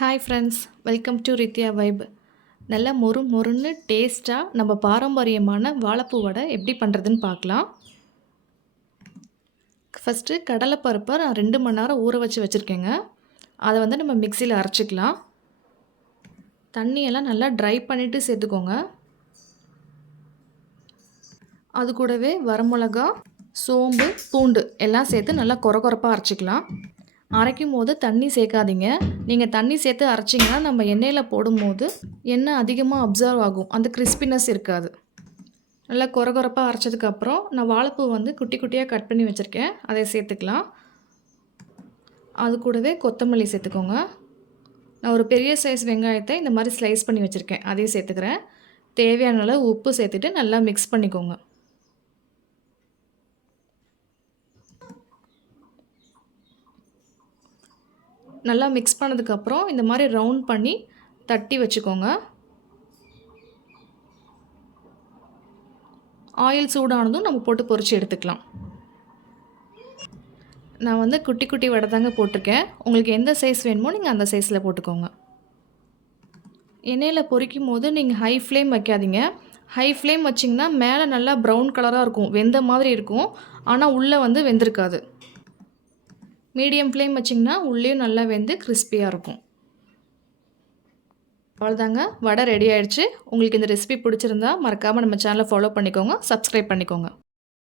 Hi friends, welcome to Ritya vibe. நல்ல மொறு மொறுன்னு டேஸ்ட்டாக நம்ம பாரம்பரியமான வாழைப்பூ வடை எப்படி பண்ணுறதுன்னு பார்க்கலாம். ஃபஸ்ட்டு கடலைப்பருப்பை நான் 2 மணி நேரம் ஊற வச்சுருக்கேங்க. அதை நம்ம மிக்சியில் அரைச்சிக்கலாம். தண்ணியெல்லாம் நல்லா ட்ரை பண்ணிவிட்டு சேர்த்துக்கோங்க. அது கூடவே வரமிளகா, சோம்பு, பூண்டு எல்லாம் சேர்த்து நல்லா கொரகொரப்பாக அரைச்சிக்கலாம். அரைக்கும் போது தண்ணி சேர்க்காதீங்க. நீங்கள் தண்ணி சேர்த்து அரைச்சிங்கன்னா நம்ம எண்ணெயில் போடும்போது எண்ணெய் அதிகமாக அப்சர்வ் ஆகும், அந்த கிறிஸ்பினஸ் இருக்காது. நல்லா கொரகொரப்பாக அரைச்சதுக்கப்புறம் நான் வாழைப்பூ குட்டி குட்டியாக கட் பண்ணி வச்சுருக்கேன், அதை சேர்த்துக்கலாம். அது கூடவே கொத்தமல்லி சேர்த்துக்கோங்க. நான் ஒரு பெரிய சைஸ் வெங்காயத்தை இந்த மாதிரி ஸ்லைஸ் பண்ணி வச்சுருக்கேன், அதையும் சேர்த்துக்கிறேன். தேவையான அளவு உப்பு சேர்த்துட்டு நல்லா மிக்ஸ் பண்ணிக்கோங்க. நல்லா மிக்ஸ் பண்ணதுக்கப்புறம் இந்த மாதிரி ரவுண்ட் பண்ணி தட்டி வச்சுக்கோங்க. ஆயில் சூடானதும் நம்ம போட்டு பொரித்து எடுத்துக்கலாம். நான் குட்டி குட்டி வடை தாங்க போட்டிருக்கேன். உங்களுக்கு எந்த சைஸ் வேணுமோ நீங்கள் அந்த சைஸில் போட்டுக்கோங்க. எண்ணெயில் பொரிக்கும் போது நீங்கள் ஹை ஃப்ளேம் வைக்காதீங்க. ஹை ஃப்ளேம் வச்சிங்கன்னா மேலே நல்லா ப்ரௌன் கலராக இருக்கும், வெந்த மாதிரி இருக்கும், ஆனால் உள்ளே வெந்திருக்காது. மீடியம் ஃப்ளேம் வச்சிங்கன்னா உள்ளேயும் நல்லா வெந்து கிறிஸ்பியாக இருக்கும். அவ்வளோதாங்க, வடை ரெடி ஆகிடுச்சு. உங்களுக்கு இந்த ரெசிபி பிடிச்சிருந்தா மறக்காமல் நம்ம சேனலை ஃபாலோ பண்ணிக்கோங்க, சப்ஸ்கிரைப் பண்ணிக்கோங்க.